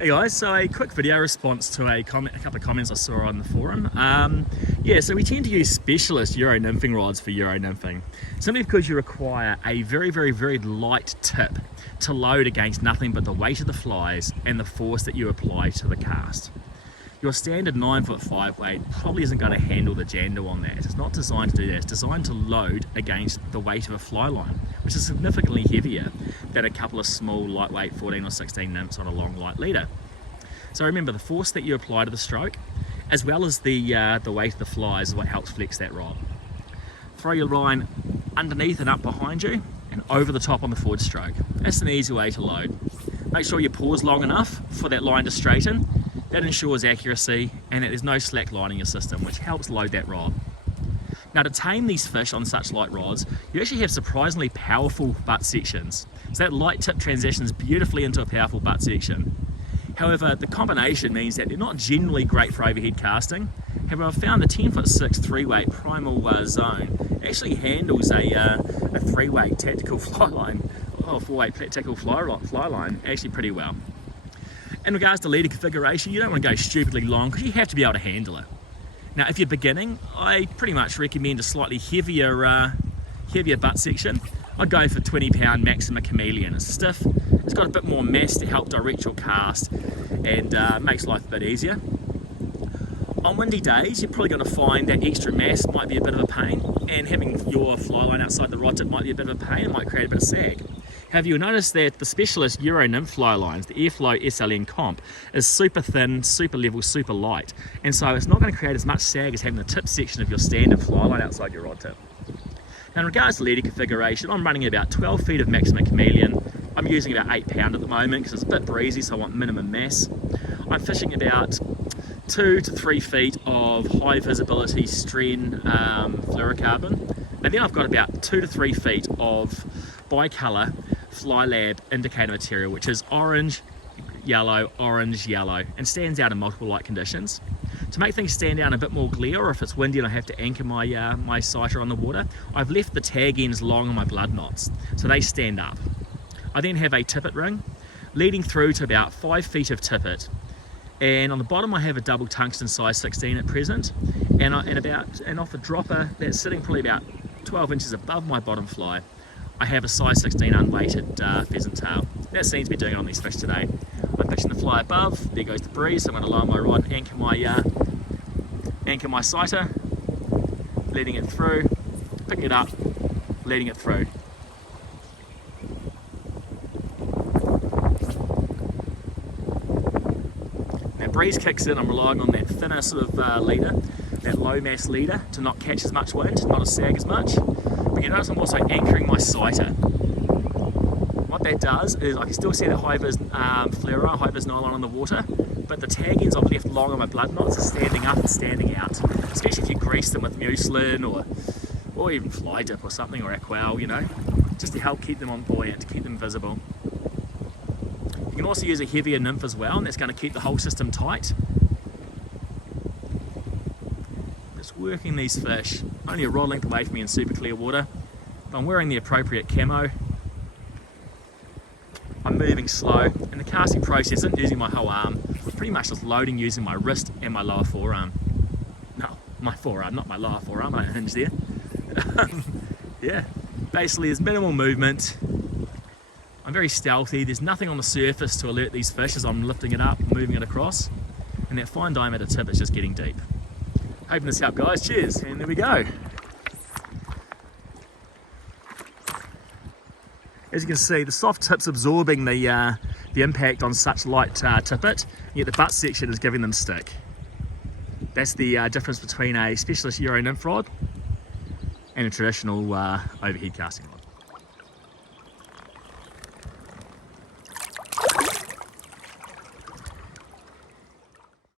Hey guys, so a quick video response to a couple of comments I saw on the forum. Yeah, so we tend to use specialist Euro nymphing rods for Euro nymphing, simply because you require a very light tip to load against nothing but the weight of the flies and the force that you apply to the cast. Your standard 9'5" weight probably isn't going to handle the jandal on that. It's not designed to do that. It's designed to load against the weight of a fly line, which is significantly heavier than a couple of small lightweight 14 or 16 nymphs on a long light leader. So remember, the force that you apply to the stroke, as well as the weight of the flies, is what helps flex that rod. Throw your line underneath and up behind you and over the top on the forward stroke. That's an easy way to load. Make sure you pause long enough for that line to straighten. That ensures accuracy and that there's no slack line in your system, which helps load that rod. Now, to tame these fish on such light rods, you actually have surprisingly powerful butt sections. So that light tip transitions beautifully into a powerful butt section. However, the combination means that they're not generally great for overhead casting. However, I've found the 10'6" 3-weight primal zone actually handles a 3-weight tactical fly line, or 4-weight tactical fly line actually pretty well. In regards to leader configuration, you don't want to go stupidly long because you have to be able to handle it. Now, if you're beginning, I pretty much recommend a slightly heavier butt section. I'd go for 20-pound Maxima Chameleon. It's stiff, it's got a bit more mass to help direct your cast and makes life a bit easier. On windy days, you're probably going to find that extra mass might be a bit of a pain, and having your fly line outside the rod tip might be a bit of a pain. It might create a bit of sag. However, you'll notice that the specialist Euro nymph fly lines, the Airflow SLN comp, is super thin, super level, super light, and so it's not going to create as much sag as having the tip section of your standard fly line outside your rod tip. Now, in regards to leader configuration, I'm running about 12 feet of Maxima Chameleon. I'm using about 8 pound at the moment because it's a bit breezy, so I want minimum mass. I'm fishing about 2 to 3 feet of high visibility Stren fluorocarbon, and then I've got about 2 to 3 feet of bi-colour Fly Lab indicator material, which is orange, yellow, and stands out in multiple light conditions. To make things stand out in a bit more glare, or if it's windy and I have to anchor my sighter on the water, I've left the tag ends long on my blood knots, so they stand up. I then have a tippet ring leading through to about 5 feet of tippet, and on the bottom I have a double tungsten size 16 at present, and off a dropper that's sitting probably about 12 inches above my bottom fly, I have a size 16 unweighted pheasant tail. That seems to be doing it on these fish today. I'm fishing the fly above, there goes the breeze, so I'm going to lower my rod and anchor my sighter, letting it through, picking it up, letting it through. That breeze kicks in, I'm relying on that thinner sort of leader, that low mass leader, to not catch as much wind, not to sag as much. But you notice I'm also anchoring my sighter. What that does is I can still see the high-vis fluoro, high-vis nylon on the water, but the tag ends I've left long on my blood knots are standing up and standing out, especially if you grease them with mucilin or even fly dip or something, or aquel, you know, just to help keep them on buoyant, to keep them visible. You can also use a heavier nymph as well, and that's going to keep the whole system tight. Just working these fish, only a rod length away from me in super clear water. If I'm wearing the appropriate camo, I'm moving slow, and the casting process isn't using my whole arm. I'm pretty much just loading using my wrist and my lower forearm. No, my forearm, not my lower forearm, I hinge there. Yeah, basically there's minimal movement. I'm very stealthy, there's nothing on the surface to alert these fish as I'm lifting it up, moving it across, and that fine diameter tip is just getting deep. Hoping this helped, guys. Cheers, and there we go. As you can see, the soft tip's absorbing the impact on such light tippet, yet the butt section is giving them stick. That's the difference between a specialist Euro nymph rod and a traditional overhead casting rod.